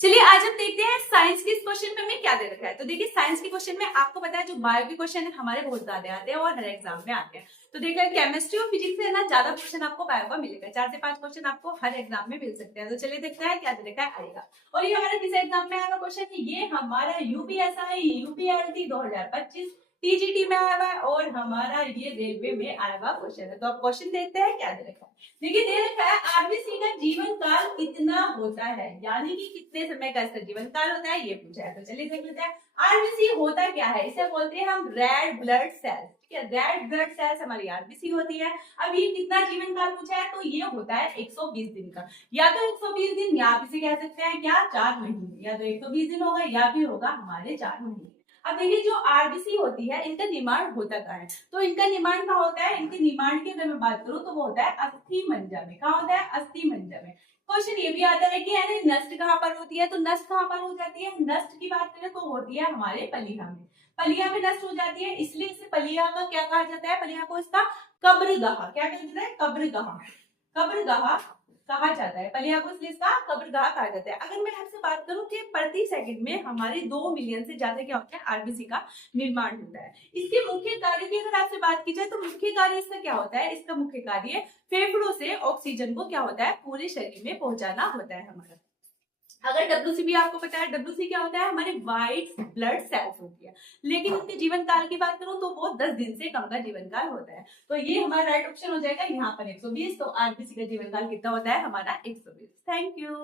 चलिए आज हम देखते हैं साइंस के इस क्वेश्चन में हमें क्या दे रखा है। तो देखिए साइंस के क्वेश्चन में आपको पता है जो बायो के क्वेश्चन है हमारे बहुत ज्यादा आते हैं और हर एग्जाम में आते हैं। तो देखिए केमिस्ट्री और फिजिक्स से ना ज्यादा क्वेश्चन आपको बायो का मिलेगा, 4 से 5 क्वेश्चन आपको हर एग्जाम में मिल सकते हैं। तो चलिए देखते हैं क्या दे रखा है आएगा। और ये हमारा किस एग्जाम में आएगा क्वेश्चन, ये हमारा यूपीएसआई यूपीएलटी 2025 टीजीटी में आया हुआ है और हमारा ये रेलवे में आया हुआ क्वेश्चन है। तो अब क्वेश्चन देखते हैं क्या दे रखा है। देखिए दे रखा है आरबीसी का जीवन काल कितना होता है, यानी कि कितने समय का इसका जीवन काल होता है ये पूछा है। तो चलिए देख लेते हैं आरबीसी होता क्या है। इसे बोलते हैं हम रेड ब्लड सेल्स, ठीक है। रेड ब्लड सेल्स हमारी आरबीसी होती है। अब ये कितना जीवन काल पूछा है तो ये होता है 120 दिन का, या तो 120 दिन या आप इसे कह सकते हैं क्या 4 महीने, या तो 120 दिन होगा या भी होगा हमारे 4 महीने। अब देखिए जो आरबीसी होती है इनका निर्माण होता कहाँ है, तो इनका निर्माण कहाँ होता है, इनके निर्माण की अगर मैं बात करूं तो वो होता है अस्थि मज्जा में। कहाँ होता है, अस्थि मज्जा में। क्वेश्चन ये भी आता है कि यानी नष्ट कहाँ पर होती है, तो नष्ट कहाँ पर हो जाती है, नष्ट की बात करें तो होती है हमारे पलिया में। पलिया में नष्ट हो जाती है, इसलिए इसे पलिया का क्या कहा जाता है, पलिया को इसका कब्रगाह, क्या कहा जाता है, कब्रगाह, कब्रगाह कहा जाता है। पलिया को इसलिए इसका कब्रगाह कहा जाता है। अगर मैं आपसे बात करूं कि प्रति सेकंड में हमारे 2 मिलियन से ज्यादा क्या होता है आरबीसी का निर्माण होता है। इसके मुख्य कार्य की अगर आपसे बात की जाए तो मुख्य कार्य इसका क्या होता है, इसका मुख्य कार्य फेफड़ों से ऑक्सीजन को क्या होता है पूरे शरीर में पहुंचाना होता है हमारा। अगर डब्ल्यूसी भी आपको पता है, डब्ल्यूसी क्या होता है, हमारे व्हाइट ब्लड सेल्स होती है, लेकिन उनके जीवन काल की बात करूं तो वो 10 दिन से कम का जीवन काल होता है। तो ये हमारा राइट ऑप्शन हो जाएगा यहाँ पर 120। तो आरबीसी का जीवन काल कितना होता है हमारा 120। Thank you.